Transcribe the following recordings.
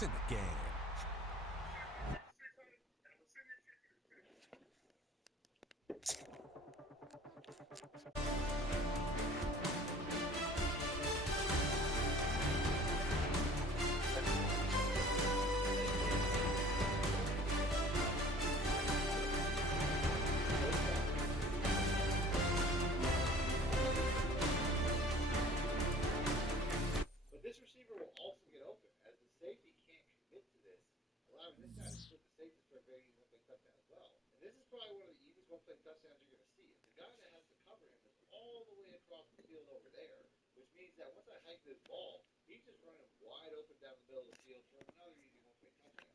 It's in the game. But this receiver will also get open as the safety can't commit to this, allowing this guy to split the safeties for a very easy one-play touchdown as well. And this is probably one of the easiest one-play touchdowns you're going to see. If the guy that has to cover him is all the way across the field over there, which means that once I hike this ball, he's just running wide open down the middle of the field for another easy one-play touchdown.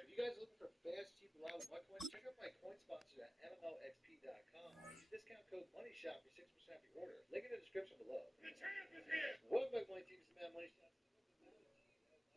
If you guys are looking for fast, cheap, reliable money coins, check out my coin sponsor at MMOXP.com. Use discount code MONEYSHOT for 6% off your order. Link in the description below. Welcome back, my team. This is Matt Money Shots.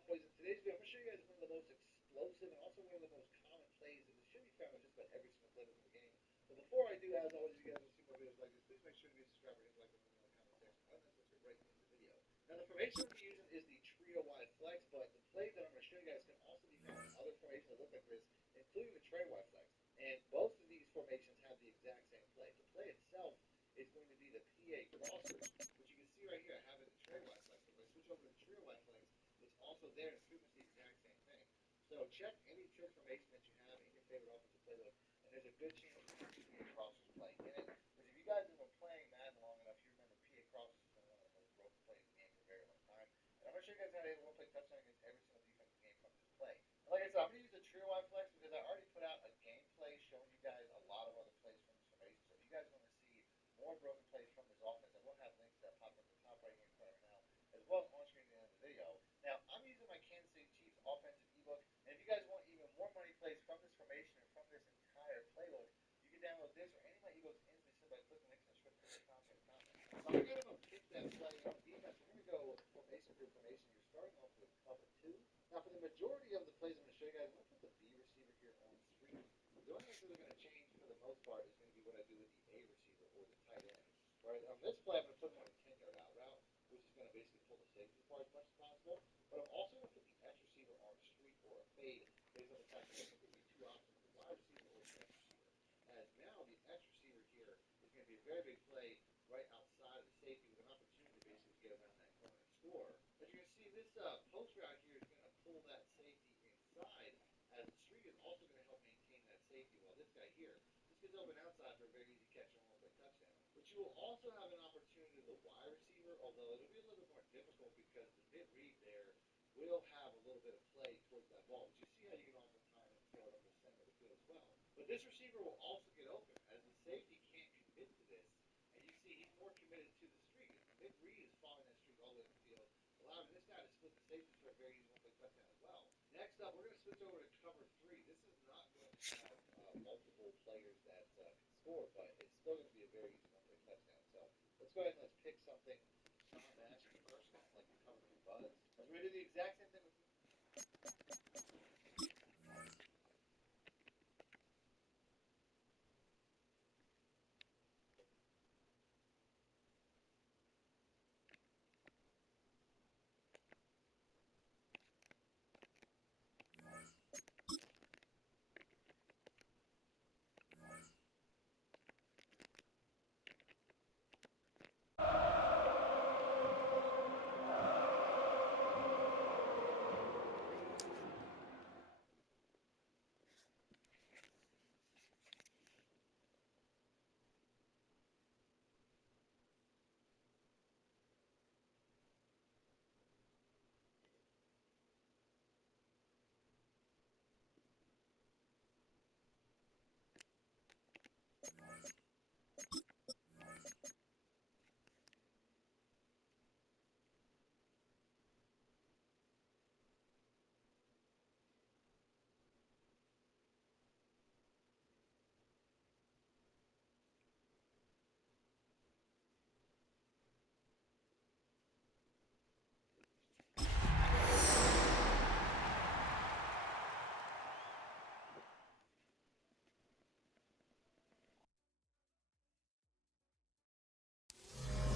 Always in today's video, I'm going to show you guys one of the most explosive and also one of the most common plays that should be found in just about every single play in the game. But before I do, as always, if you guys want to see more videos like this, please make sure to be a subscriber and like the video in the comment section. Otherwise, let's get right into the video. Now, the formation we're using is the trio wide flex, but the play that I'm going to show you guys can also be found in other formations that look like this, including the tray wide flex. And both of these formations have the exact same play. The play itself is going to be the PA crosser, which you can see right here. I have it in tray wide flex. But if I switch over to the trio wide flex, it's also there, and it's pretty much the exact same thing. So check any trick formation that you have in your favorite offensive playbook, and there's a good chance that you see PA crossers playing in it. Because if you guys have been playing Madden long enough, you remember PA crossers has been one of the most broken plays in the game for a very long time. And I'm going to show you guys how to hit a one-play touchdown against every single defense in the game from this play. And like I said, I'm going to use the trio wide flex because I already put out a gameplay showing you guys a lot of other plays from this formation. So if you guys want to see more broken plays from this offense, I will have links that pop up at the top right here in front of me now, as well as on screen at the end of the video. Now, I'm using my Kansas City Chiefs offensive ebook, and if you guys want even more money plays from this formation and from this entire playbook, you can download this or any of my ebooks instantly by clicking links in the description of the content. So I'm going to pick that play on defense. We're going to go formation through formation. You're starting off with cover two. Now, for the majority of the plays I'm going to show you guys, I'm going to put the B receiver here on screen. The only thing that's going to change for the most part is going to be what I do with the A receiver or the tight end. Right, on this play, I'm going to put him on a 10-yard out route, which is going to basically pull the safety apart as much as possible. But I'm also going to put the X receiver on a streak or a fade based on the fact that there could be two options, the wide receiver or the X receiver. As now the X receiver here is going to be a very big play right outside of the safety with an opportunity to basically get around that corner and score. As you can see, this post route here is going to pull that safety inside, as the streak is also going to help maintain that safety, while this guy here just gets open outside for a very easy catch and one-play touchdown. But you will also have an opportunity to the wide receiver, although it'll be a little bit more difficult because the mid-read there will have a little bit of play towards that ball. But you see how you can also time it and throw it up the center of the field as well. But this receiver will also get open, as the safety can't commit to this. And you see he's more committed to the streak. The mid-read is following that streak all the way to the field, allowing this guy to split the safeties for a very easy one-play touchdown as well. Next up, we're going to switch over to cover three. This is not going to have multiple players that can score, but it's still going to be a very easy one-play touchdown. So let's go ahead and let's pick something non-match and personal, like the cover three buzz. As we're going to do the exact same thing with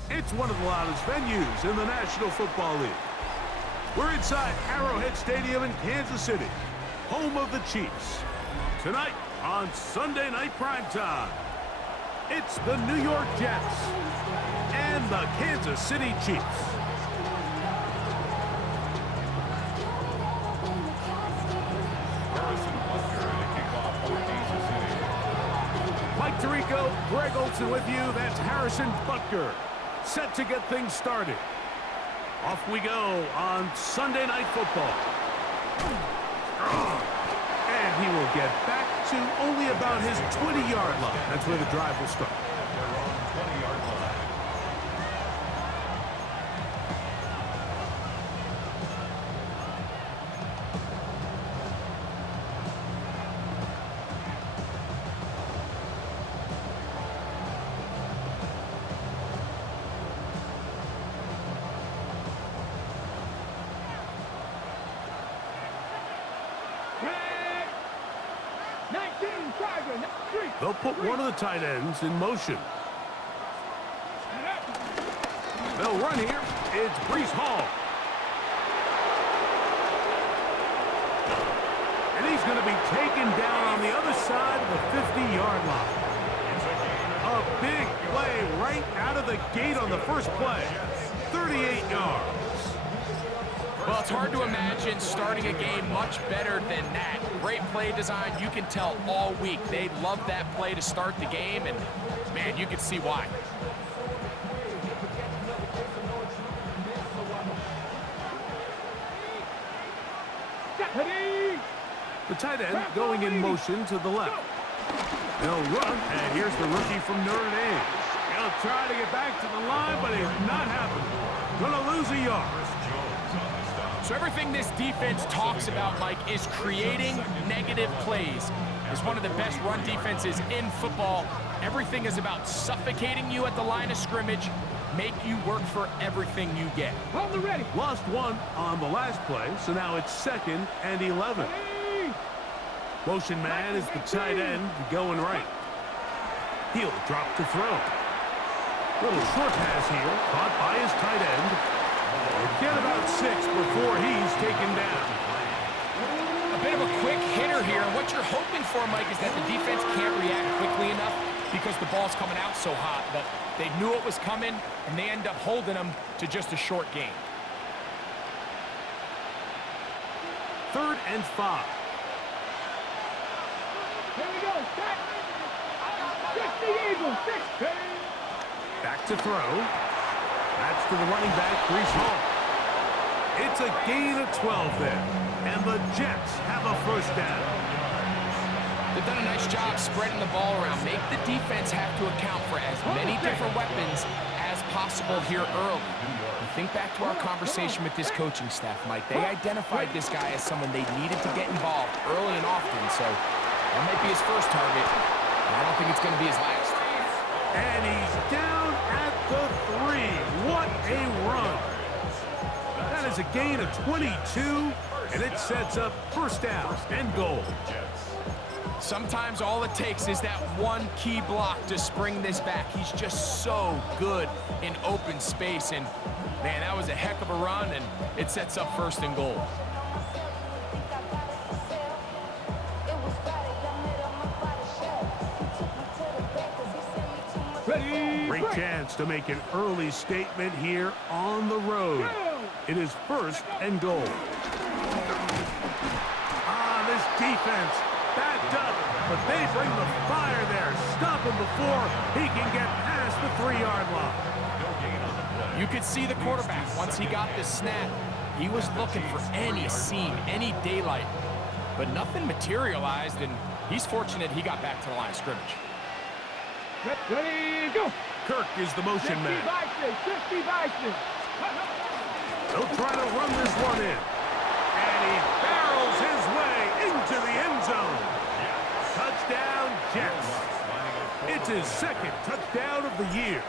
It's one of the loudest venues in the National Football League. We're inside Arrowhead Stadium in Kansas City, home of the Chiefs. Tonight on Sunday Night Primetime, it's the New York Jets and the Kansas City Chiefs. Mike Tirico, Greg Olsen with you. That's Harrison Butker, set to get things started. Off we go on Sunday Night Football. And he will get back to only about his 20-yard line. That's where the drive will start. They'll put one of the tight ends in motion. They'll run here. It's Breece Hall. And he's going to be taken down on the other side of the 50-yard line. A big play right out of the gate on the first play. 38 yards. Well, it's hard to imagine starting a game much better than that. Great play design. You can tell all week they love that play to start the game, and, man, you can see why. The tight end going in motion to the left. They'll run, and here's the rookie from Notre Dame. He'll try to get back to the line, but it's not happening. Gonna lose a yard. So everything this defense talks about, Mike, is creating negative plays. It's one of the best run defenses in football. Everything is about suffocating you at the line of scrimmage, make you work for everything you get. Hold the ready. Lost one on the last play, so now it's 2nd and 11. Motion man is the tight end going right. He'll drop to throw. Little short pass here, caught by his tight end. Get about 6 before he's taken down. A bit of a quick hitter here, and what you're hoping for, Mike, is that the defense can't react quickly enough because the ball's coming out so hot, but they knew it was coming, and they end up holding them to just a short gain. 3rd and 5. Here we go, set. 60 Eagles, 6. Back to throw. That's to the running back, Breece Hall. It's a gain of 12 there, and the Jets have a first down. They've done a nice job spreading the ball around. Make the defense have to account for as many different weapons as possible here early. And think back to our conversation with this coaching staff, Mike. They identified this guy as someone they needed to get involved early and often, so that might be his first target, and I don't think it's going to be his last. And he's down at the 3. What a run. That is a gain of 22, and it sets up first down and goal. Sometimes all it takes is that one key block to spring this back. He's just so good in open space, and, man, that was a heck of a run, and it sets up 1st and goal. Great chance to make an early statement here on the road. It is 1st and goal. This defense backed up, but they bring the fire there. Stop him before he can get past the 3-yard line. You could see the quarterback, once he got the snap, he was looking for any seam, any daylight, but nothing materialized, and he's fortunate he got back to the line of scrimmage. Ready, go. Kirk is the motion man. 50 Bison. He'll try to run this one in. And he barrels his way into the end zone. Touchdown, Jets. It's his 2nd touchdown of the year.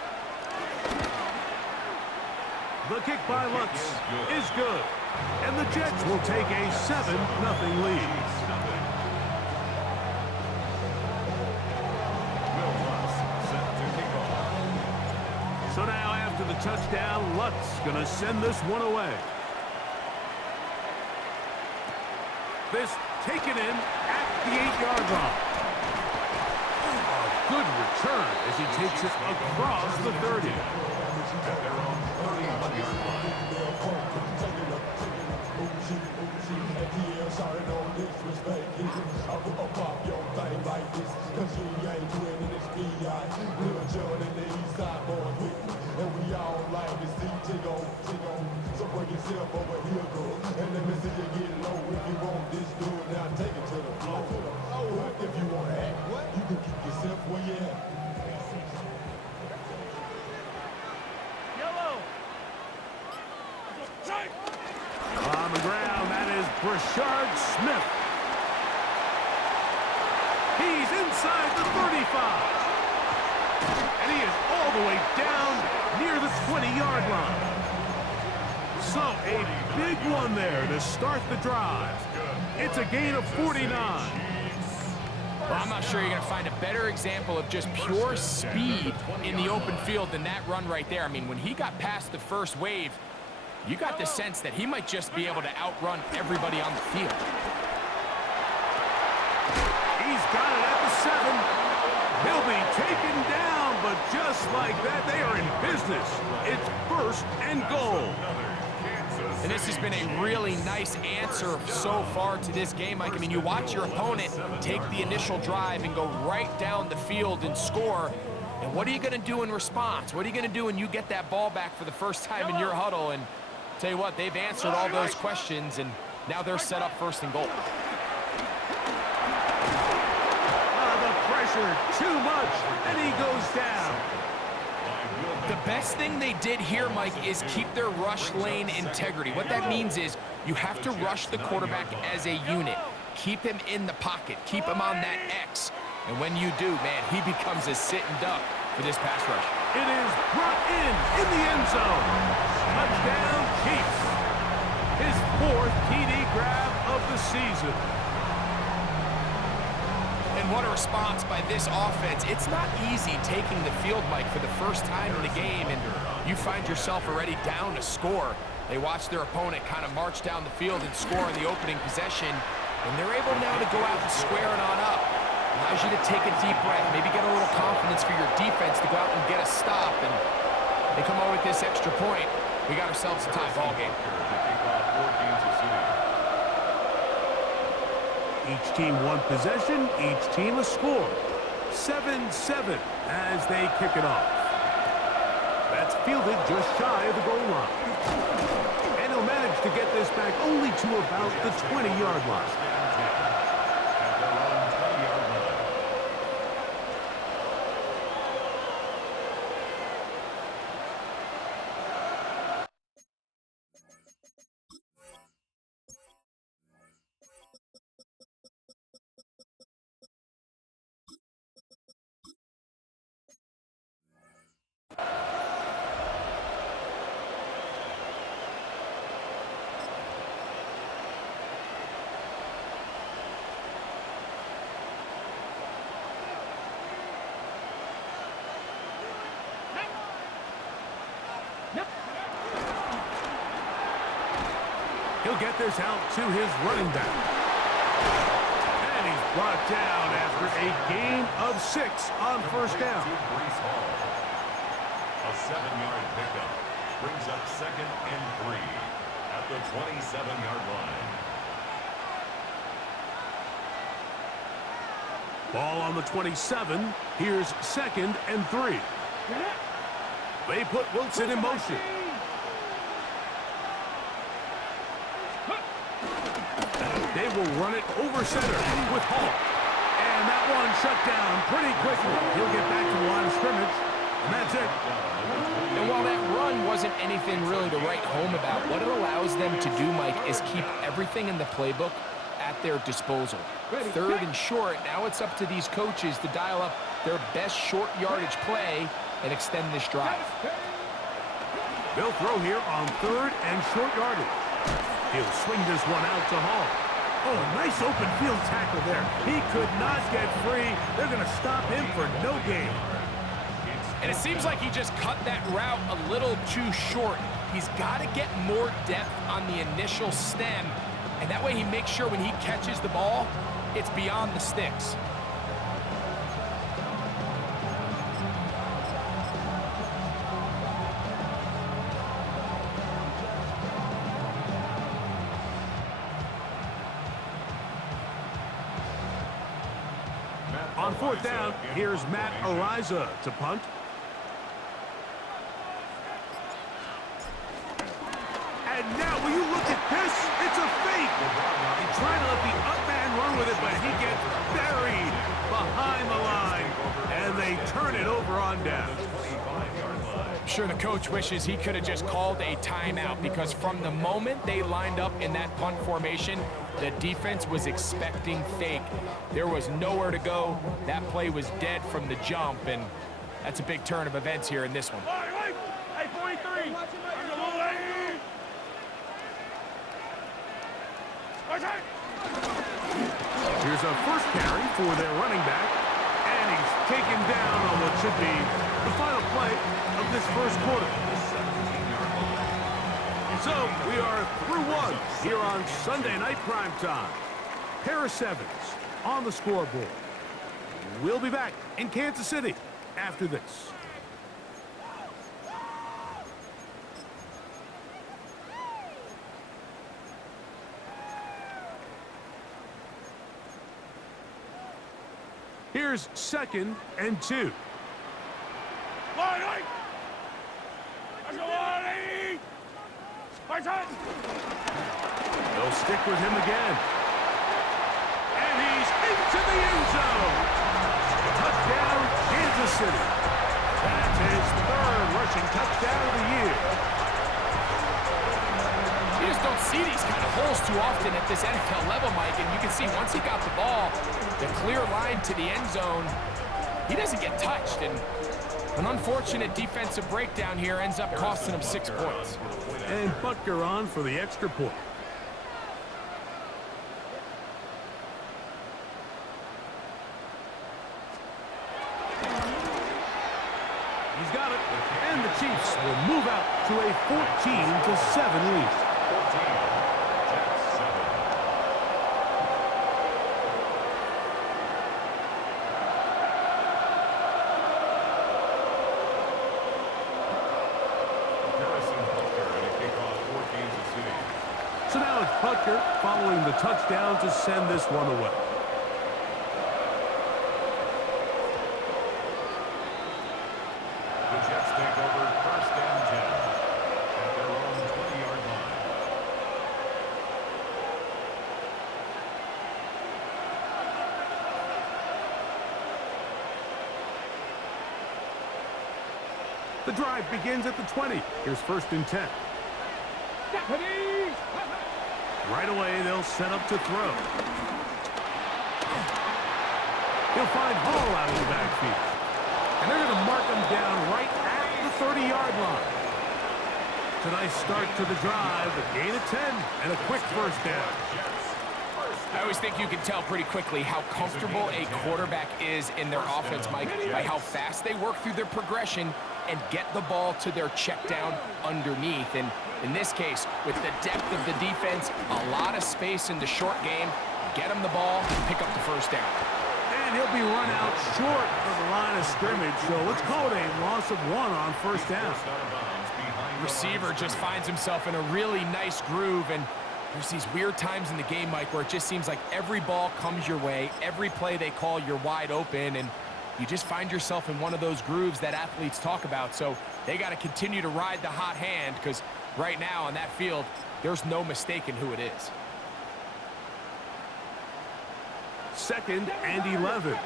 The kick by Lutz is good. And the Jets will take a 7-0 lead. So now after the touchdown, Lutz gonna send this one away. This taken in at the 8-yard line. A good return as he takes it across the 30. At their own 31-yard line. On the ground, that is Brashard Smith. He's inside the 35. And he is all the way down near the 20-yard line. So a big one there to start the drive. It's a gain of 49. Well, I'm not sure you're going to find a better example of just pure speed in the open field than that run right there. I mean, when he got past the first wave, you got the sense that he might just be able to outrun everybody on the field. He's got it at the 7. He'll be taken down, but just like that, they are in business. It's 1st and goal. And this has been a really nice answer so far to this game, Mike. I mean, you watch your opponent take the initial drive and go right down the field and score. And what are you going to do in response? What are you going to do when you get that ball back for the first time in your huddle? And tell you what, they've answered all those questions, and now they're set up 1st and goal. The pressure, too much, and he goes down. The best thing they did here, Mike, is keep their rush lane integrity. What that means is you have to rush the quarterback as a unit. Keep him in the pocket. Keep him on that X. And when you do, man, he becomes a sitting duck for this pass rush. It is brought in the end zone. Touchdown, Chiefs. His 4th TD grab of the season. And what a response by this offense. It's not easy taking the field, Mike, for the first time in the game, and you find yourself already down to score. They watch their opponent kind of march down the field and score in the opening possession, and they're able now to go out and square it on up. Allows you to take a deep breath, maybe get a little confidence for your defense to go out and get a stop, and they come out with this extra point. We got ourselves a tie ball game. Each team one possession, each team a score. 7-7 as they kick it off. That's fielded just shy of the goal line. And he'll manage to get this back only to about the 20-yard line. He'll get this out to his running back. And he's brought down after a gain of 6 on 1st down. A 7-yard pickup brings up 2nd and 3 at the 27-yard line. Ball on the 27. Here's 2nd and 3. They put Wilson in motion. They will run it over center with Hall. And that one shut down pretty quickly. He'll get back to the line of scrimmage, and that's it. And while that run wasn't anything really to write home about, what it allows them to do, Mike, is keep everything in the playbook at their disposal. 3rd and short, now it's up to these coaches to dial up their best short yardage play and extend this drive. They'll throw here on 3rd and short yardage. He'll swing this one out to Hall. Oh, nice open field tackle there. He could not get free. They're going to stop him for no gain. And it seems like he just cut that route a little too short. He's got to get more depth on the initial stem. And that way he makes sure when he catches the ball, it's beyond the sticks. On fourth down, here's Matt Araiza to punt. And now, will you look at this? It's a fake. He's trying to let the up man run with it, but he gets buried behind the line, and they turn it over on down. I'm sure the coach wishes he could have just called a timeout, because from the moment they lined up in that punt formation, the defense was expecting fake. There was nowhere to go. That play was dead from the jump, and that's a big turn of events here in this one. Hey, 43. Here's a first carry for their running back, and he's taken down on what should be the final play of this first quarter. So we are through one here on Sunday Night Primetime. Paris Evans on the scoreboard. We'll be back in Kansas City after this. Here's 2nd and 2. They'll stick with him again. And he's into the end zone. Touchdown, Kansas City. That's his 3rd rushing touchdown of the year. You just don't see these kind of holes too often at this NFL level, Mike, and you can see once he got the ball, the clear line to the end zone, he doesn't get touched, and an unfortunate defensive breakdown here ends up costing him 6 points. And Butker on for the extra point. He's got it, and the Chiefs will move out to a 14-7 lead. So now it's Butker following the touchdown to send this one away. The Jets take over 1st and 10 at their own 20-yard line. The drive begins at the 20. Here's 1st and 10. Right away, they'll set up to throw. He'll find Hall out of the backfield. And they're going to mark him down right at the 30-yard line. It's a nice start to the drive, a gain of 10, and a quick first down. I always think you can tell pretty quickly how comfortable a quarterback is in their offense, Mike, by how fast they work through their progression and get the ball to their check down underneath. And in this case, with the depth of the defense, a lot of space in the short game, get him the ball, pick up the first down. And he'll be run out short of the line of scrimmage, so let's call it a loss of 1 on first down. Receiver just finds himself in a really nice groove, and there's these weird times in the game, Mike, where it just seems like every ball comes your way, every play they call, you're wide open, and you just find yourself in one of those grooves that athletes talk about. So they got to continue to ride the hot hand, because right now on that field, there's no mistaking who it is. 2nd and 11.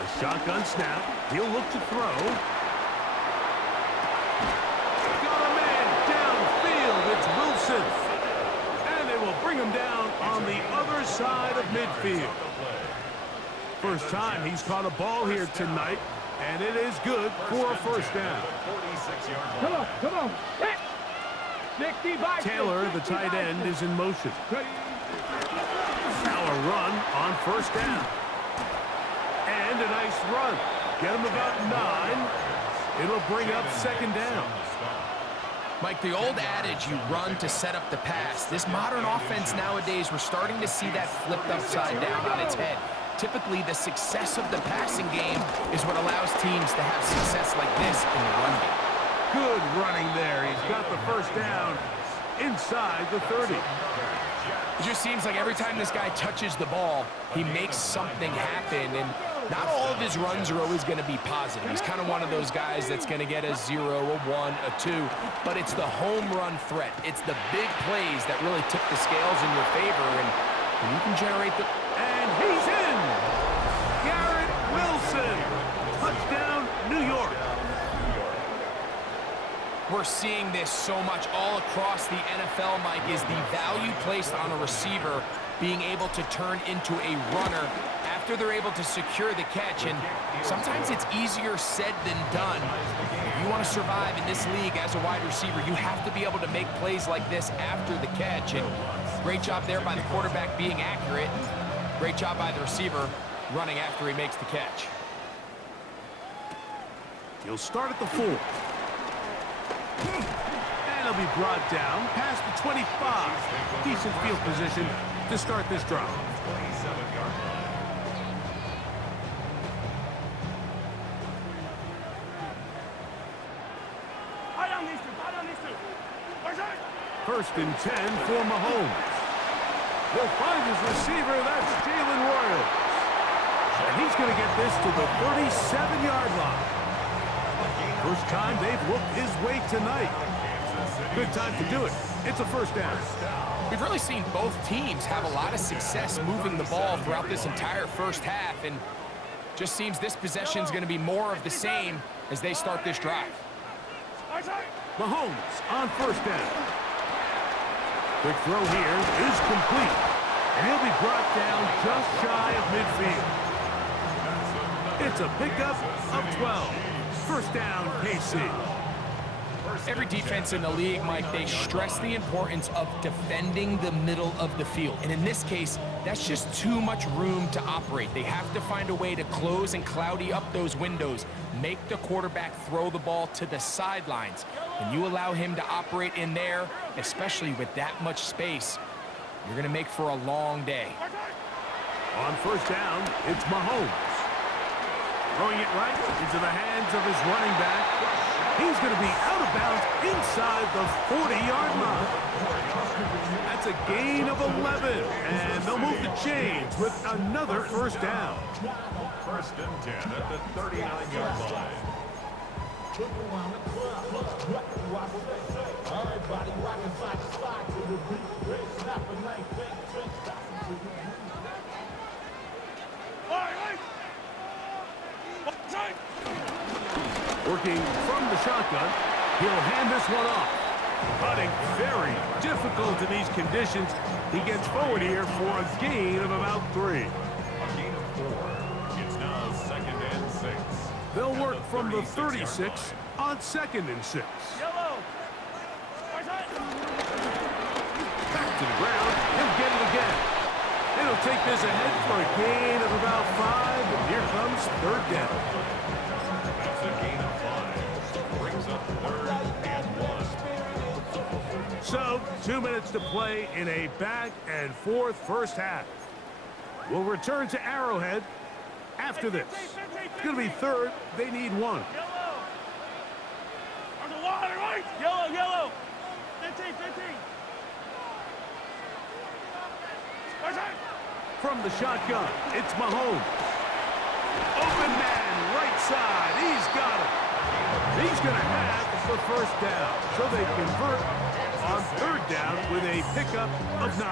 A shotgun snap. He'll look to throw. Got a man downfield. It's Wilson. And they will bring him down on the other side of midfield. First time he's caught a ball here tonight, and it is good for a first down. Come on. 65. Taylor, the tight end, is in motion. Now a run on first down. And a nice run. Get him about 9. It'll bring up second down. Mike, the old adage, you run to set up the pass. This modern offense nowadays, we're starting to see that flipped upside down on its head. Typically, the success of the passing game is what allows teams to have success like this in the run game. Good running there. He's got the first down inside the 30. It just seems like every time this guy touches the ball, he makes something happen, and not all of his runs are always going to be positive. He's kind of one of those guys that's going to get a 0, a 1, a 2, but it's the home run threat. It's the big plays that really tip the scales in your favor, and you can generate the... And he's in! Garrett Wilson! Touchdown, New York! We're seeing this so much all across the NFL, Mike, is the value placed on a receiver being able to turn into a runner after they're able to secure the catch. And sometimes it's easier said than done. If you want to survive in this league as a wide receiver, you have to be able to make plays like this after the catch. And great job there by the quarterback being accurate. Great job by the receiver running after he makes the catch. He'll start at the 4. And he'll be brought down past the 25. Decent field position to start this drive. 27-yard line. First and 10 for Mahomes. He'll find his receiver. That's Jalen Royals. And he's going to get this to the 37-yard line. First time they've looked his way tonight. Good time to do it. It's a first down. We've really seen both teams have a lot of success moving the ball throughout this entire first half, and just seems this possession is going to be more of the same as they start this drive. Mahomes on first down. Quick throw here is complete, and he'll be brought down just shy of midfield. It's a pickup of 12. First down, KC. Every defense in the league, Mike, they stress the importance of defending the middle of the field. And in this case, that's just too much room to operate. They have to find a way to close and cloudy up those windows, make the quarterback throw the ball to the sidelines. When you allow him to operate in there, especially with that much space, you're going to make for a long day. On first down, it's Mahomes. Throwing it right into the hands of his running back. He's going to be out of bounds inside the 40-yard line. That's a gain of 11, and they'll move the chains with another first down. First and 10 at the 39-yard line. Working from the shotgun, he'll hand this one off. Putting very difficult in these conditions. He gets forward here for a gain of about 3. A gain of 4. It's now second and 6. They'll work from the 36 on second and 6. Back to the ground. He'll get it again. And he'll take this ahead for a gain of about 5. And here comes third down. That's a gain of 5. Brings up third and 1. So, 2 minutes to play in a back-and-forth first half. We'll return to Arrowhead after this. It's going to be third. They need 1. Yellow. 15. From the shotgun, it's Mahomes. Open man, right side. He's got it. He's going to have the first down. So they convert on third down with a pickup of 9.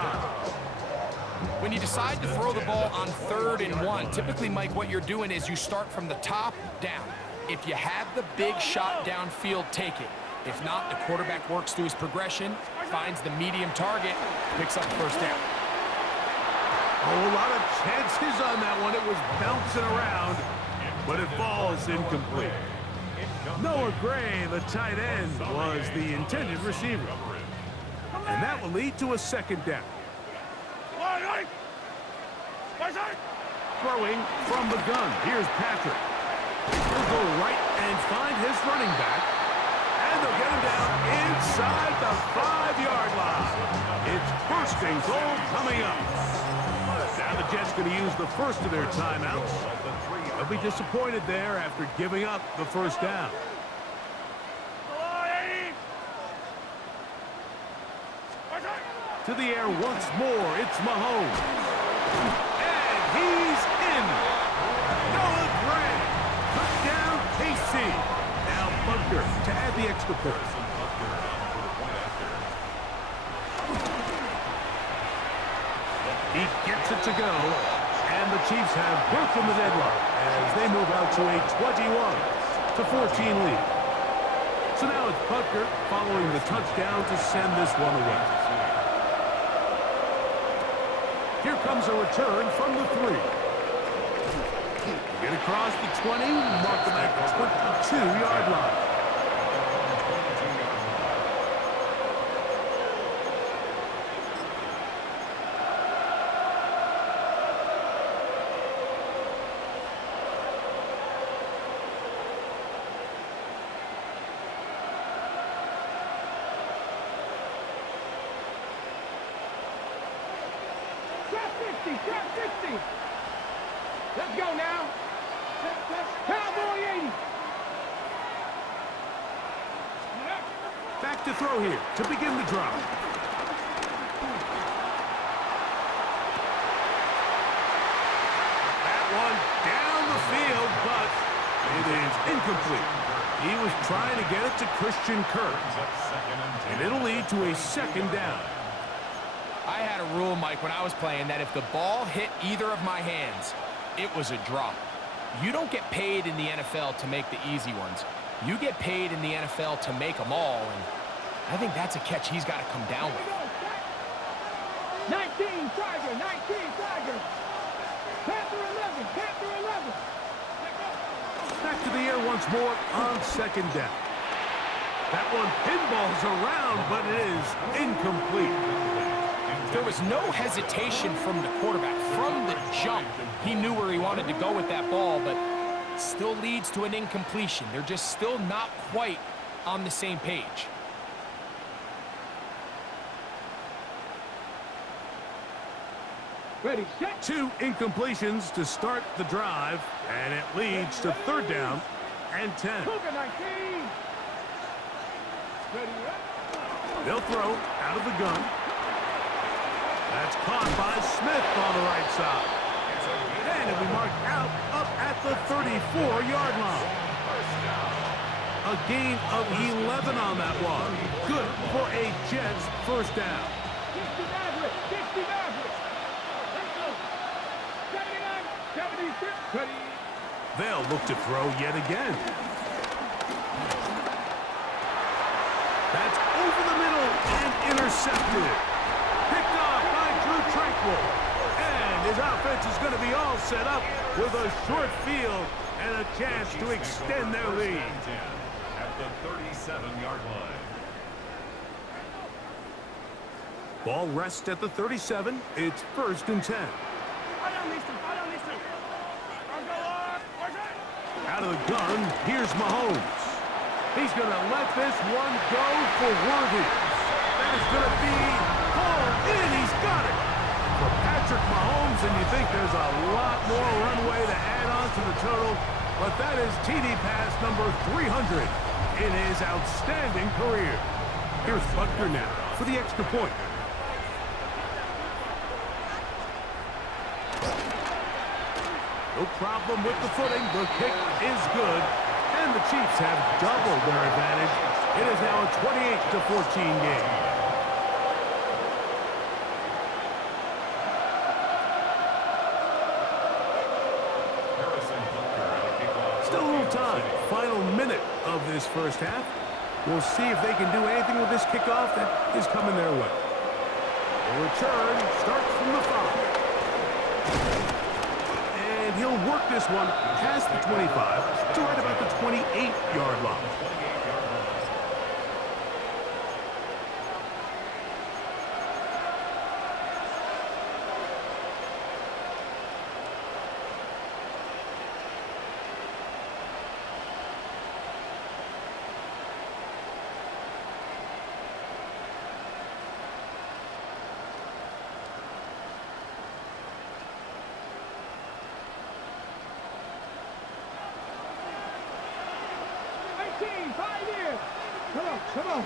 When you decide to throw the ball on 3rd and 1, typically, Mike, what you're doing is you start from the top down. If you have the big shot downfield, take it. If not, the quarterback works through his progression, finds the medium target, picks up the first down. Oh, a lot of chances on that one. It was bouncing around, but it falls incomplete. Noah Gray, the tight end, was the intended receiver. And that will lead to a second down. Throwing from the gun. Here's Patrick. He'll go right and find his running back. And they'll get him down inside the 5-yard line. It's first and goal coming up. Now the Jets going to use the first of their timeouts. They'll be disappointed there after giving up the first down. To the air once more, it's Mahomes. And he's in. Noah Gray. Touchdown, KC. Now Butker to add the extra point. He gets it to go. And the Chiefs have broken the deadlock as they move out to a 21-14 lead. So now it's Butker following the touchdown to send this one away. Here comes a return from the 3. Get across the 20, mark them at the 22-yard line. Trap 60. Let's go now. Cowboy 80. Back to throw here to begin the drive. That one down the field, but it is incomplete. He was trying to get it to Christian Kirk. And it'll lead to a second down. I had a rule, Mike, when I was playing that if the ball hit either of my hands, it was a drop. You don't get paid in the NFL to make the easy ones. You get paid in the NFL to make them all, and I think that's a catch he's got to come down with. 19 Tiger. Panther 11. Back to the air once more on second down. That one pinballs around, but it is incomplete. There was no hesitation from the quarterback. From the jump, he knew where he wanted to go with that ball, but still leads to an incompletion. They're just still not quite on the same page. Ready, set. 2 incompletions to start the drive, and it leads to third down and 10. Cougar 19. Ready, They'll throw out of the gun. That's caught by Smith on the right side. And it'll be marked out up at the 34-yard line. A gain of 11 on that one. Good for a Jets first down. 60 Maverick. Let's go. 79, 76. Ready. They'll look to throw yet again. That's over the middle and intercepted. Picked off by Drew Tranquill. And his offense is going to be all set up with a short field and a chance to extend their lead. At the 37-yard line. Ball rests at the 37. It's first and 10. Out of the gun, here's Mahomes. He's going to let this one go for Worthy. That is going to be pulled in. He's got it. For Patrick Mahomes, and you think there's a lot more runway to add on to the total, but that is TD pass number 300 in his outstanding career. Here's Butker now for the extra point. No problem with the footing. The kick is good. And the Chiefs have doubled their advantage. It is now a 28-14 game. Still a little time. Final minute of this first half. We'll see if they can do anything with this kickoff that is coming their way. The return starts from the 5. And he'll work this one past the 25 to right about the 28-yard line. Come on.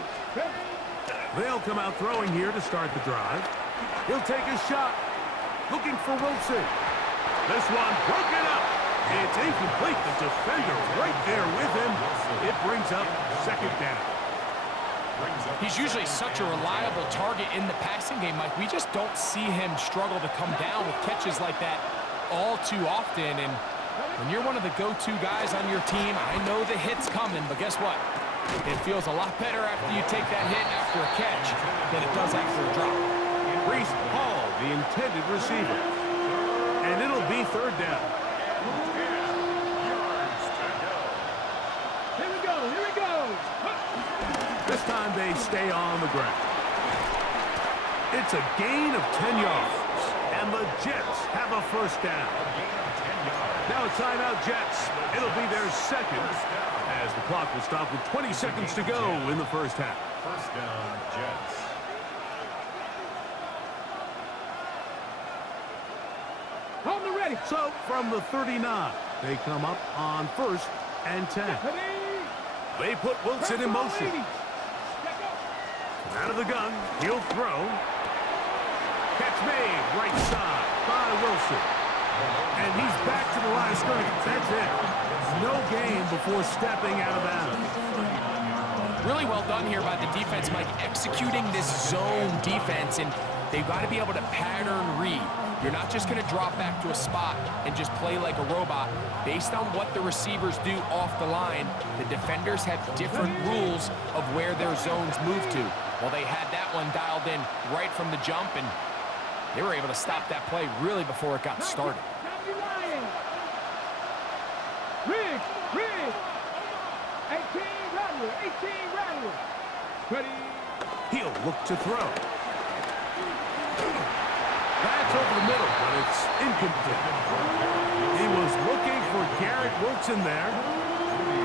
They'll come out throwing here to start the drive. He'll take a shot. Looking for Wilson. This one broken up. It's incomplete. The defender right there with him. It brings up second down. He's usually such a reliable target in the passing game, Mike. We just don't see him struggle to come down with catches like that all too often. And when you're one of the go-to guys on your team, I know the hit's coming, but guess what? It feels a lot better after you take that hit after a catch than it does after a drop. Breece Hall, the intended receiver. And it'll be third down. Here we go. This time they stay on the ground. It's a gain of 10 yards. And the Jets have a first down. Now a timeout, Jets. It'll be their second as the clock will stop with 20 seconds to go in the first half. First down, Jets. Hold me ready. So from the 39, they come up on first and 10. They put Wilson in motion. Out of the gun, he'll throw. Catch made, right side by Wilson. And he's back to the line of scrimmage. That's it. No gain before stepping out of bounds. Really well done here by the defense, Mike, executing this zone defense, and they've got to be able to pattern read. You're not just going to drop back to a spot and just play like a robot. Based on what the receivers do off the line, the defenders have different rules of where their zones move to. Well, they had that one dialed in right from the jump, and they were able to stop that play really before it got started. Rig. 18 Rattler. Ready. He'll look to throw. That's over the middle, but it's incomplete. He was looking for Garrett Wilson there.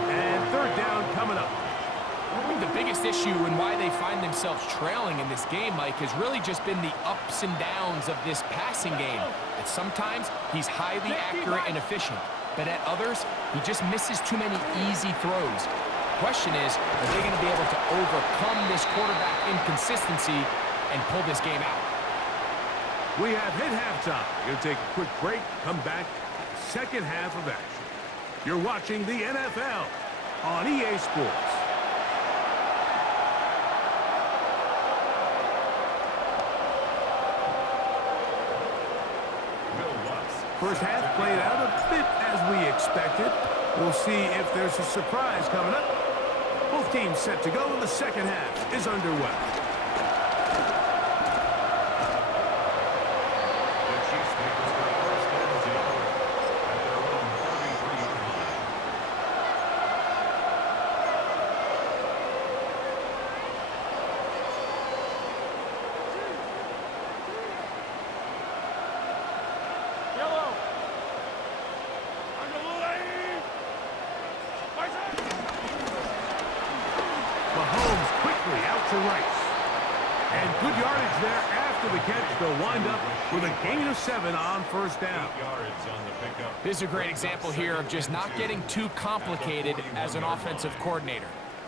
And third down coming up. I think the biggest issue and why they find themselves trailing in this game, Mike, has really just been the ups and downs of this passing game. That sometimes he's highly accurate and efficient, but at others, he just misses too many easy throws. The question is, are they going to be able to overcome this quarterback inconsistency and pull this game out? We have hit halftime. We're going to take a quick break, come back, second half of action. You're watching the NFL on EA Sports. First half played out a bit as we expected. We'll see if there's a surprise coming up. Both teams set to go, and the second half is underway. Mahomes quickly out to Rice. And good yardage there after the catch. They'll wind up with a gain of 7 on first down. This is a great example here of just not getting too complicated as an offensive coordinator.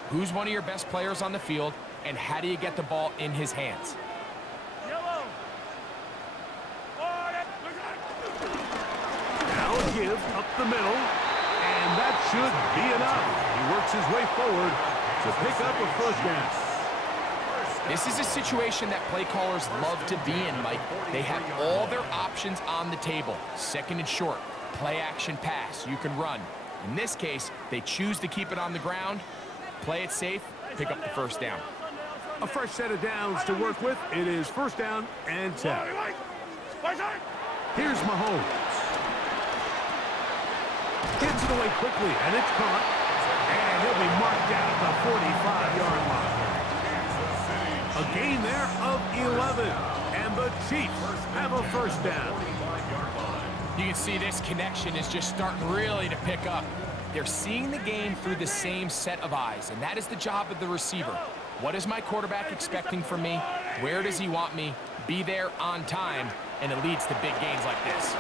Who's one of your best players on the field, and how do you get the ball in his hands? Now a give up the middle, and that should be enough. He works his way forward to pick up a first down. This is a situation that play callers love to be in, Mike. They have all their options on the table. Second and short, play action pass, you can run. In this case, they choose to keep it on the ground, play it safe, pick up the first down. A fresh set of downs to work with. It is first down and 10. Here's Mahomes. Gets it away quickly, and it's caught. And he'll be marked down at the 45-yard line. A gain there of 11. And the Chiefs have a first down. You can see this connection is just starting really to pick up. They're seeing the game through the same set of eyes, and that is the job of the receiver. What is my quarterback expecting from me? Where does he want me? Be there on time, and it leads to big gains like this.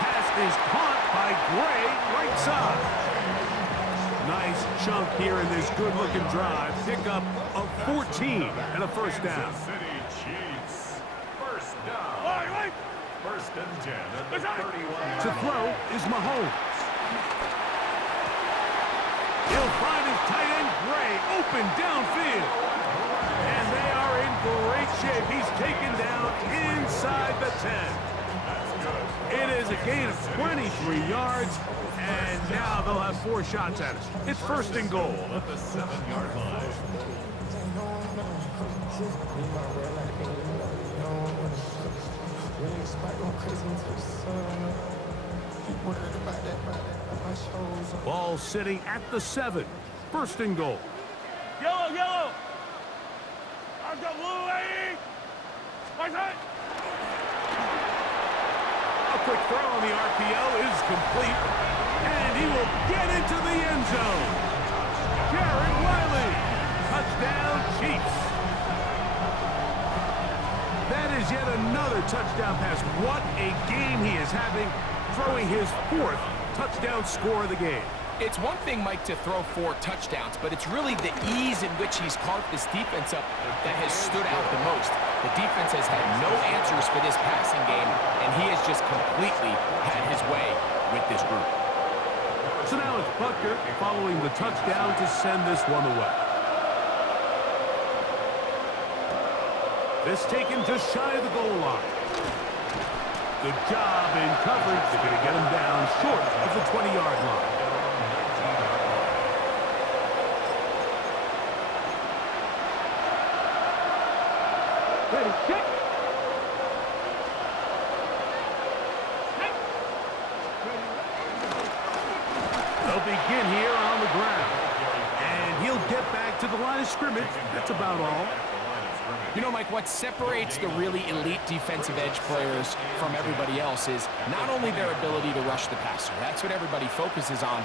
Pass is caught by Gray, right side. Nice chunk here in this good-looking drive. Pick up of 14 and a first down. Kansas City Chiefs. First down. First and 10 at the 31. To throw is Mahomes. He'll find his tight end, Gray, open downfield. And they are in great shape. He's taken down inside the 10. It is a gain of 23 yards, and now they'll have 4 shots at it. It's first and goal. At the 7-yard line. Ball sitting at the 7. First and goal. Yellow, yellow. I've got blue, lady. What's that? A quick throw on the RPO is complete, and he will get into the end zone. Jared Wiley, touchdown Chiefs. That is yet another touchdown pass. What a game he is having, throwing his 4th touchdown score of the game. It's one thing, Mike, to throw 4 touchdowns, but it's really the ease in which he's carved this defense up that has stood out the most. The defense has had no answers for this passing game, and he has just completely had his way with this group. So now it's Butker following the touchdown to send this one away. This taken just shy of the goal line. Good job in coverage. They're going to get him down short of the 20-yard line. Ready, kick. They'll begin here on the ground. And he'll get back to the line of scrimmage. That's about all. You know, Mike, what separates the really elite defensive edge players from everybody else is not only their ability to rush the passer. That's what everybody focuses on.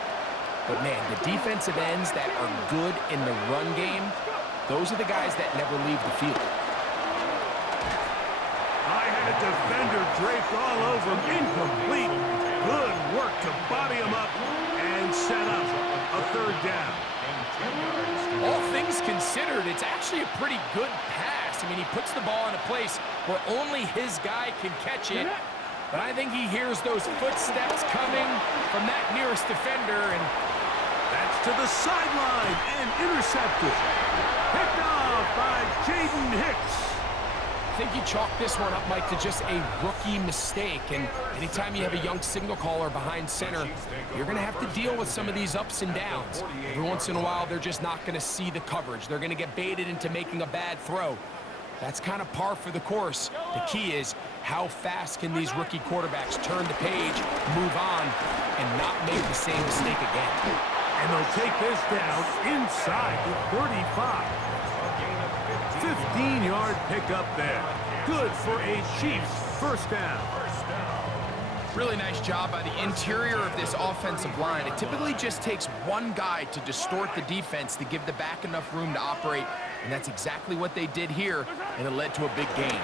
But, man, the defensive ends that are good in the run game, those are the guys that never leave the field. I had a defender draped all over him. Incomplete. Good work to body him up and set up a 3rd down. All things considered, it's actually a pretty good pass. I mean, he puts the ball in a place where only his guy can catch it. But I think he hears those footsteps coming from that nearest defender, and that's to the sideline and intercepted. Picked off by Jaden Hicks. I think you chalk this one up, Mike, to just a rookie mistake. And anytime you have a young signal caller behind center, you're going to have to deal with some of these ups and downs. Every once in a while, they're just not going to see the coverage. They're going to get baited into making a bad throw. That's kind of par for the course. The key is how fast can these rookie quarterbacks turn the page, move on, and not make the same mistake again. And they'll take this down inside the 35. 15-yard pickup there. Good for a Chiefs first down. Really nice job by the interior of this offensive line. It typically just takes one guy to distort the defense to give the back enough room to operate, and that's exactly what they did here, and it led to a big gain.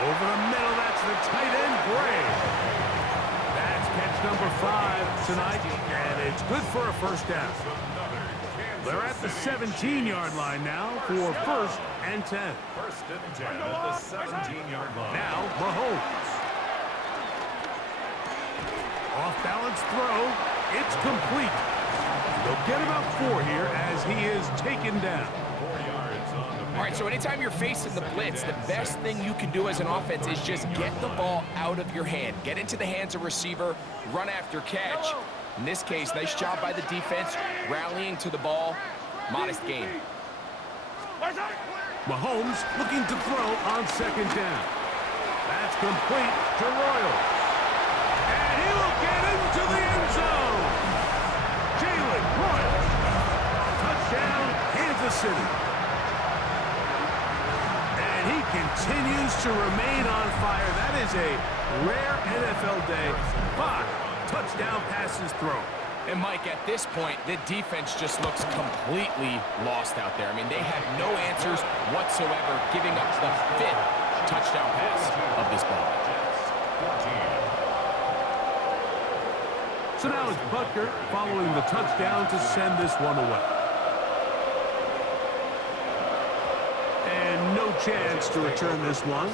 Over the middle, that's the tight end, Gray. That's catch number 5 tonight, and it's good for a first down. They're at the 17-yard line now for first and 10. First and 10 at the 17-yard line. Now, Mahomes. Off-balance throw. It's complete. They'll get about 4 here as he is taken down. 4 yards on the All right, so anytime you're facing the blitz, the best thing you can do as an offense is just get the ball out of your hand. Get into the hands of receiver, run after catch. In this case, nice job by the defense, rallying to the ball. Modest gain. Mahomes looking to throw on second down. That's complete to Royals. And he will get into the end zone. Jalen Royals. Touchdown, Kansas City. And he continues to remain on fire. That is a rare NFL day. 5 touchdown passes thrown. And Mike, at this point, the defense just looks completely lost out there. I mean, they have no answers whatsoever, giving up the 5th touchdown pass of this ball. So now it's Butker following the touchdown to send this one away. And no chance to return this one.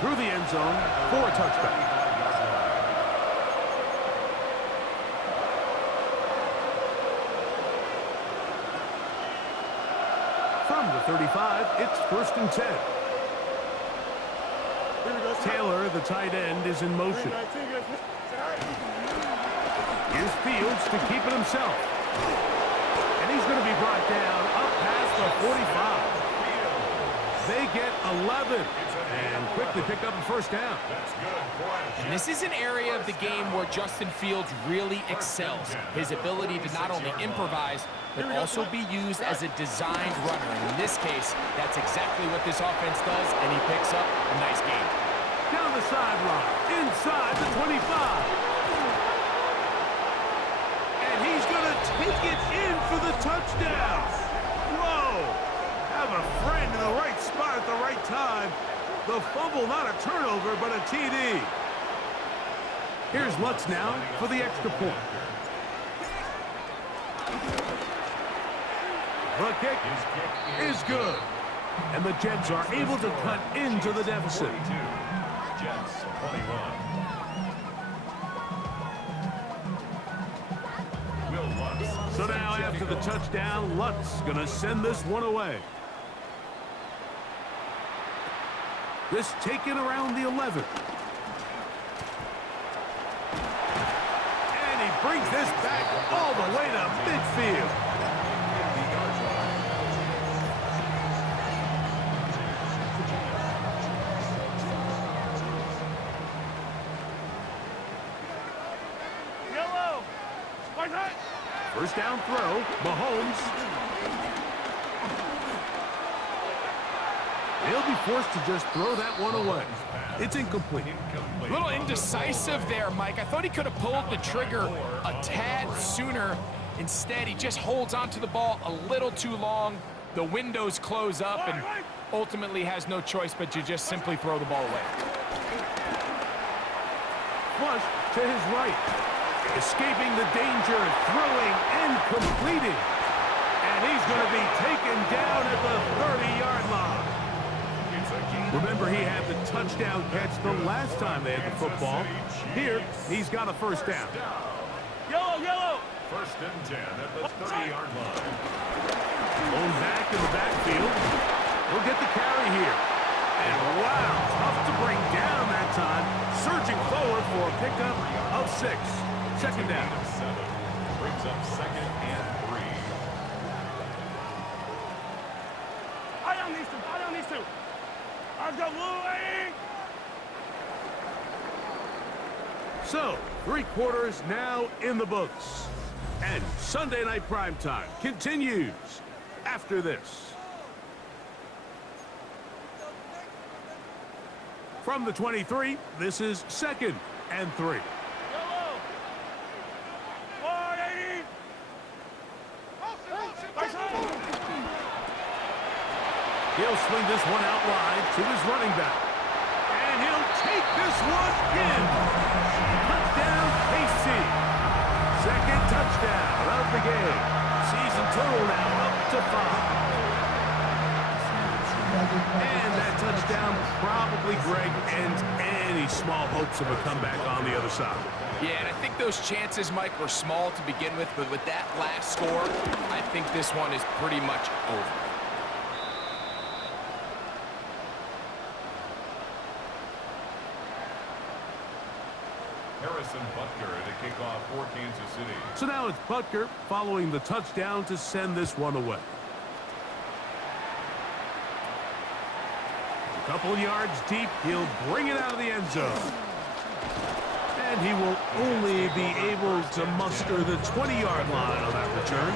Through the end zone for a touchback. From the 35, it's 1st and 10. Taylor, the tight end, is in motion. Here's Fields to keep it himself. And he's going to be brought down up past the 45. They get 11 and quickly pick up a first down. And this is an area of the game where Justin Fields really excels. His ability to not only improvise, but also be used as a designed runner. And in this case, that's exactly what this offense does, and he picks up a nice gain. Down the sideline, inside the 25. And he's going to take it in for the touchdown. Whoa! Have a friend in the right spot at the right time. The fumble, not a turnover, but a TD. Here's Lutz now for the extra point. The kick is good. And the Jets are able to cut into the deficit. Jets 21. Will Lutz. So now after the touchdown, Lutz gonna send this one away. This taken around the 11. And he brings this back all the way to midfield. Yellow. First down throw, Mahomes. He'll be forced to just throw that one away. It's incomplete. A little indecisive there, Mike. I thought he could have pulled the trigger a tad sooner. Instead, he just holds onto the ball a little too long. The windows close up and ultimately has no choice but to just simply throw the ball away. Flush to his right. Escaping the danger, throwing and completing. And he's going to be taken down at the 30-yard line. Remember, he had the touchdown catch the last time they had the football. Here, he's got a first down. Yellow, yellow. 1st and 10 at the 30-yard line. Going back in the backfield. He'll get the carry here. And wow, tough to bring down that time. Surging forward for a pickup of 6. Second down. 7 brings up 2nd and 3. I don't need to. I don't need to. I've got Louie. So, 3 quarters now in the books. And Sunday Night Primetime continues after this. From the 23, this is 2nd and 3. Yellow. 180. He'll swing this one out wide to his running back. And he'll take this one in. Touchdown, KC. Second touchdown of the game. Season total now up to 5. And that touchdown probably, Greg, ends any small hopes of a comeback on the other side. Yeah, and I think those chances, Mike, were small to begin with, but with that last score, I think this one is pretty much over. Harrison Butker to kick off for Kansas City. So now it's Butker following the touchdown to send this one away. A couple yards deep, he'll bring it out of the end zone. And he will only be able to muster the 20-yard line on that return.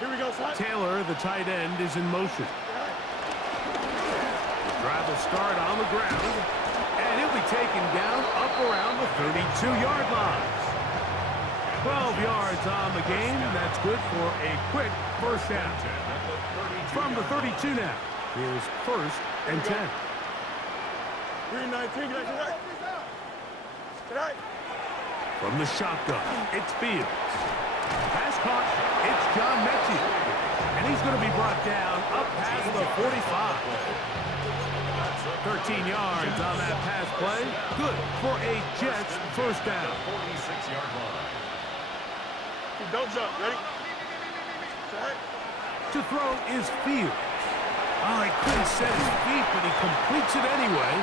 Here we go, son. Taylor, the tight end, is in motion. The drive will start on the ground, and he'll be taken down up around the 32-yard line. 12 yards on the game. That's good for a quick first down. From the 32 now, here's first and 10. Green 19, tonight. From the shotgun, it's Fields. Pass caught, it's John Mechie. And he's going to be brought down up past the 45. 13 yards on that pass play. Good for a Jets first down. 46-yard line. Don't jump. Ready? To throw is Fields. Oh, he couldn't set his feet, but he completes it anyway.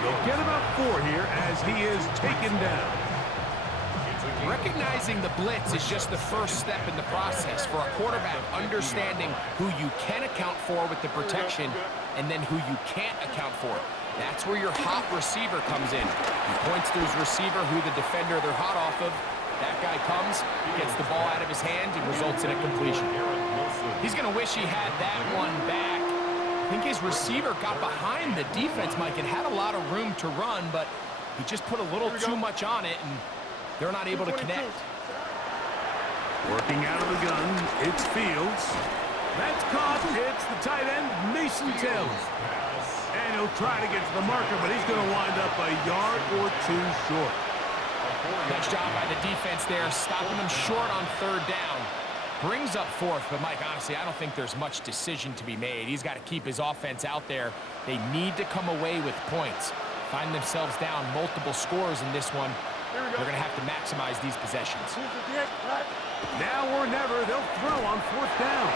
They'll get about 4 here as he is taken down. Recognizing the blitz is just the first step in the process for a quarterback, understanding who you can account for with the protection and then who you can't account for. That's where your hot receiver comes in. He points to his receiver who the defender they're hot off of. That guy comes, gets the ball out of his hand, and results in a completion. He's going to wish he had that one back. I think his receiver got behind the defense, Mike, and had a lot of room to run, but he just put a little too much on it, and they're not able to connect. Working out of the gun, it's Fields. That's caught. It's the tight end, Mason Taylor. And he'll try to get to the marker, but he's going to wind up a yard or 2 short. Nice job by the defense there, stopping them short on third down. Brings up fourth, but Mike, honestly, I don't think there's much decision to be made. He's got to keep his offense out there. They need to come away with points. Find themselves down multiple scores in this one. They're going to have to maximize these possessions. Now or never, they'll throw on fourth down.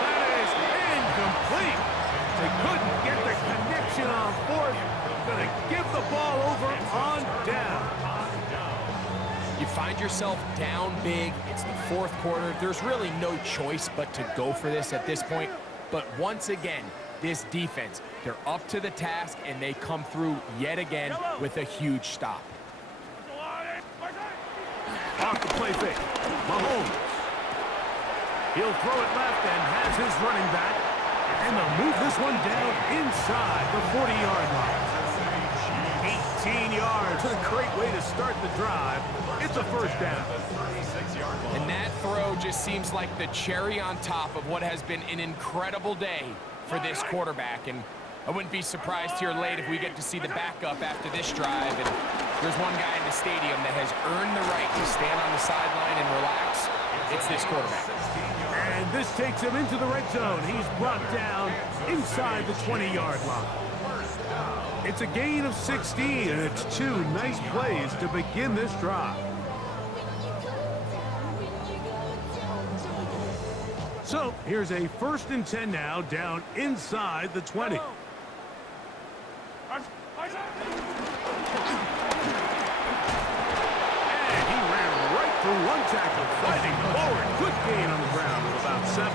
That is incomplete. They couldn't get the connection on fourth. Going to give the ball over on down. You find yourself down big. It's the fourth quarter. There's really no choice but to go for this at this point. But once again, this defense, they're up to the task, and they come through yet again with a huge stop. Off the play fake. Mahomes. He'll throw it left and has his running back. And they'll move this one down inside the 40-yard line. 18 yards. A great way to start the drive. It's a first down. And that throw just seems like the cherry on top of what has been an incredible day for this quarterback. And I wouldn't be surprised here late if we get to see the backup after this drive. And there's one guy in the stadium that has earned the right to stand on the sideline and relax. It's this quarterback. And this takes him into the red zone. He's brought down inside the 20-yard line. It's a gain of 16, and it's 2 nice plays to begin this drive. So here's a first and 10 now, down inside the 20. And he ran right through one tackle, fighting forward. Good gain on the ground of about 7.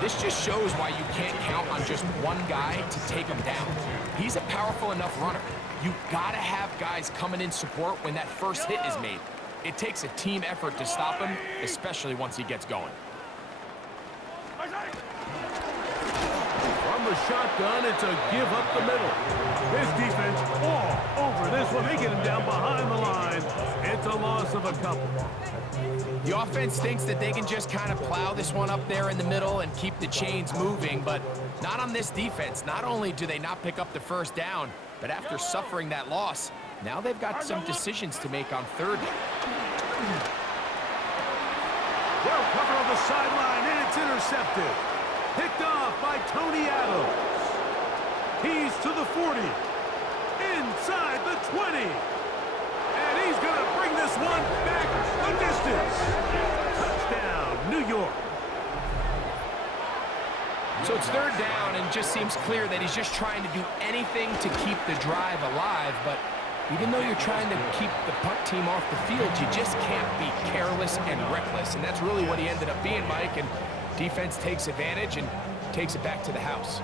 This just shows why you can't count on just one guy to take him down. He's a powerful enough runner. You gotta have guys coming in support when that first hit is made. It takes a team effort to stop him, especially once he gets going. From the shotgun, it's a give up the middle. This defense all over this one. They get him down behind the line. It's a loss of a couple. The offense thinks that they can just kind of plow this one up there in the middle and keep the chains moving, but not on this defense. Not only do they not pick up the first down, but after suffering that loss, now they've got some decisions to make on third. Well cover on the sideline, and it's intercepted. Picked off by Tony Adams. He's to the 40. Inside the 20. And he's going to bring this one back the distance. Touchdown, New York. So it's third down, and just seems clear that he's just trying to do anything to keep the drive alive. But even though you're trying to keep the punt team off the field, you just can't be careless and reckless. And that's really what he ended up being, Mike. And defense takes advantage and takes it back to the house.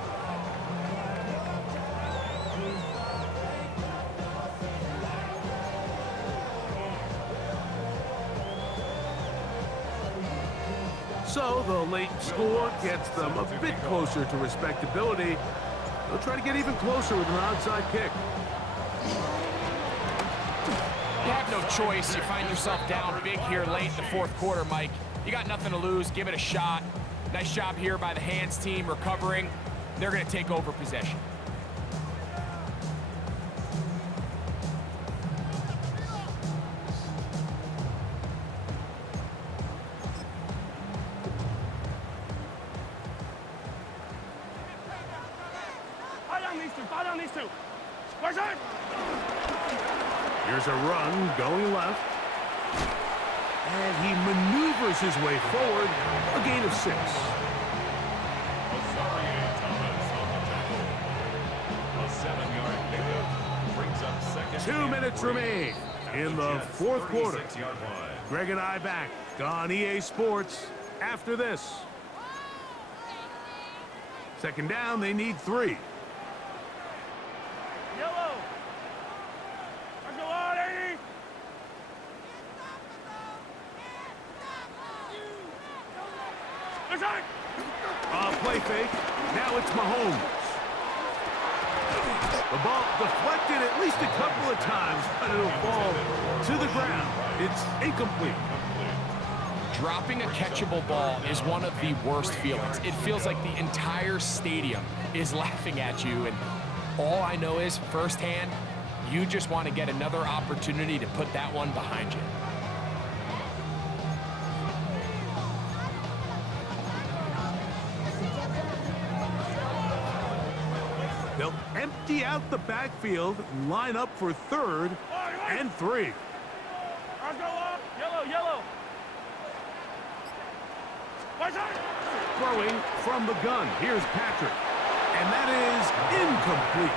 So the late score gets them a bit closer to respectability. They'll try to get even closer with an onside kick. You have no choice. You find yourself down big here late in the fourth quarter, Mike. You got nothing to lose. Give it a shot. Nice job here by the hands team recovering. They're going to take over possession. Fall down these two. Where's it? Here's a run going left. And he maneuvers his way forward. A gain of 6. Osarie Thomas on the tackle. A 7-yard pickup brings up second. 2 minutes remain in the fourth quarter. 36-yard line. Greg and I back on EA Sports after this. Second down, they need 3. Yellow. Let's go on, 80. Inside. Play fake. Now it's Mahomes. The ball deflected at least a couple of times, but it'll fall to the ground. It's incomplete. Dropping a catchable ball is one of the worst feelings. It feels like the entire stadium is laughing at you, and all I know is, firsthand, you just want to get another opportunity to put that one behind you. They'll empty out the backfield, line up for 3rd and 3. Let's go up. Yellow, yellow. Where's it? Throwing from the gun. Here's Patrick. And that is incomplete.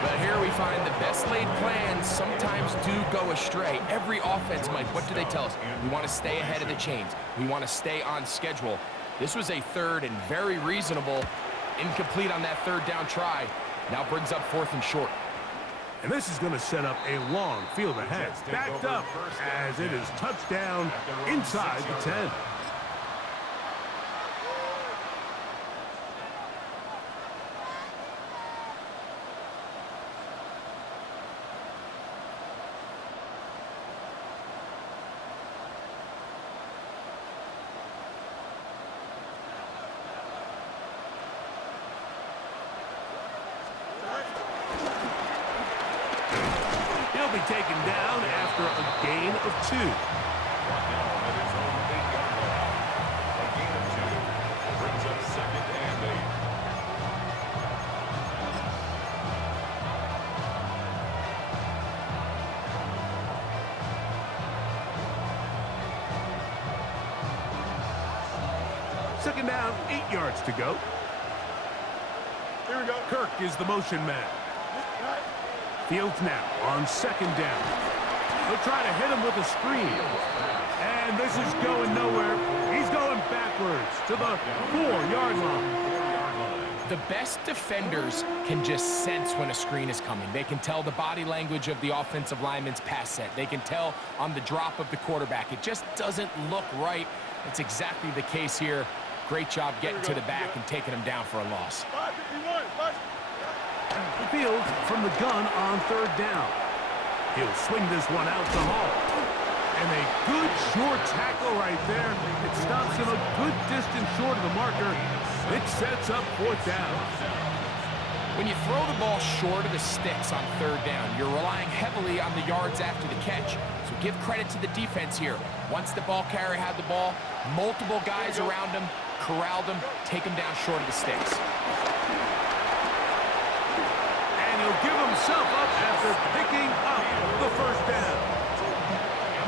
But here we find the best laid plans sometimes do go astray. Every offense, Mike, what do they tell us? We want to stay ahead of the chains. We want to stay on schedule. This was a 3rd and very reasonable. Incomplete on that 3rd down try. Now brings up 4th and short. And this is going to set up a long field ahead. Backed up as it is touchdown inside the 10. He'll be taken down after a gain of 2. Brought down at his own 8-yard line. A gain of 2 brings up 2nd and 8. Second down, 8 yards to go. Here we go. Kirk is the motion man. Fields now on 2nd down. They'll try to hit him with a screen. And this is going nowhere. He's going backwards to the 4-yard line. The best defenders can just sense when a screen is coming. They can tell the body language of the offensive lineman's pass set. They can tell on the drop of the quarterback. It just doesn't look right. It's exactly the case here. Great job getting to the back and taking him down for a loss. 551. Fields from the gun on 3rd down. He'll swing this one out to Hall. And a good short tackle right there. It stops him a good distance short of the marker. It sets up 4th down. When you throw the ball short of the sticks on 3rd down, you're relying heavily on the yards after the catch. So give credit to the defense here. Once the ball carrier had the ball, multiple guys around him, corralled him, take him down short of the sticks. He'll give himself up after picking up the 1st down.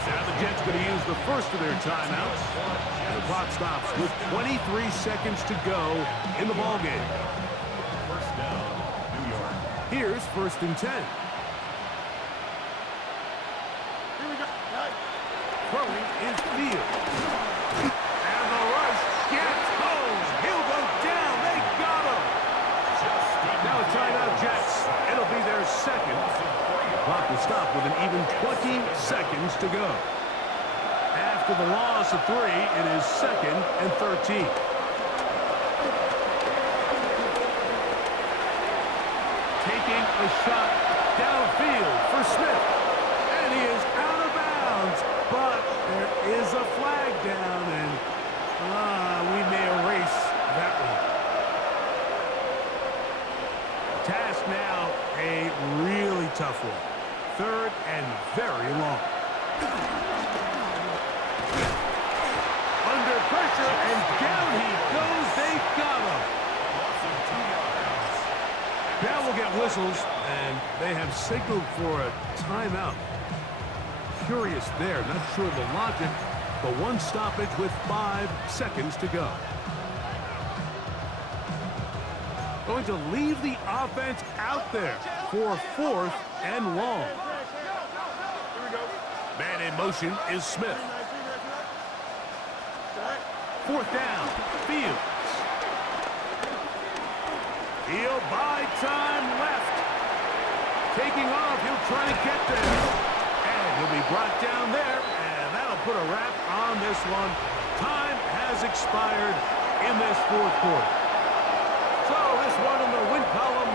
Now the Jets going to use the first of their timeouts. And the clock stops with 23 seconds to go in the ballgame. First down, New York. Here's 1st and 10. Here we go. Throwing is Fields. And the rush gets home. He'll go down. They got him. Now a timeout, Jets. It'll be their 2nd. The clock will stop with an even 20 seconds to go. After a loss of 3. It is 2nd and 13. Taking a shot downfield for Smith. And he is out of bounds. But there is a flag down, and we may erase that one. Task now a really tough one. 3rd and very long. Under pressure, and down he goes. They got him. Now we'll get whistles, and they have signaled for a timeout. Curious there, not sure of the logic, but one stoppage with 5 seconds to go. Going to leave the offense out there for 4th and long. Man in motion is Smith. 4th down, Fields. He'll buy time left. Taking off, he'll try to get there. And he'll be brought down there, and that'll put a wrap on this one. Time has expired in this 4th quarter. So this one in the win column.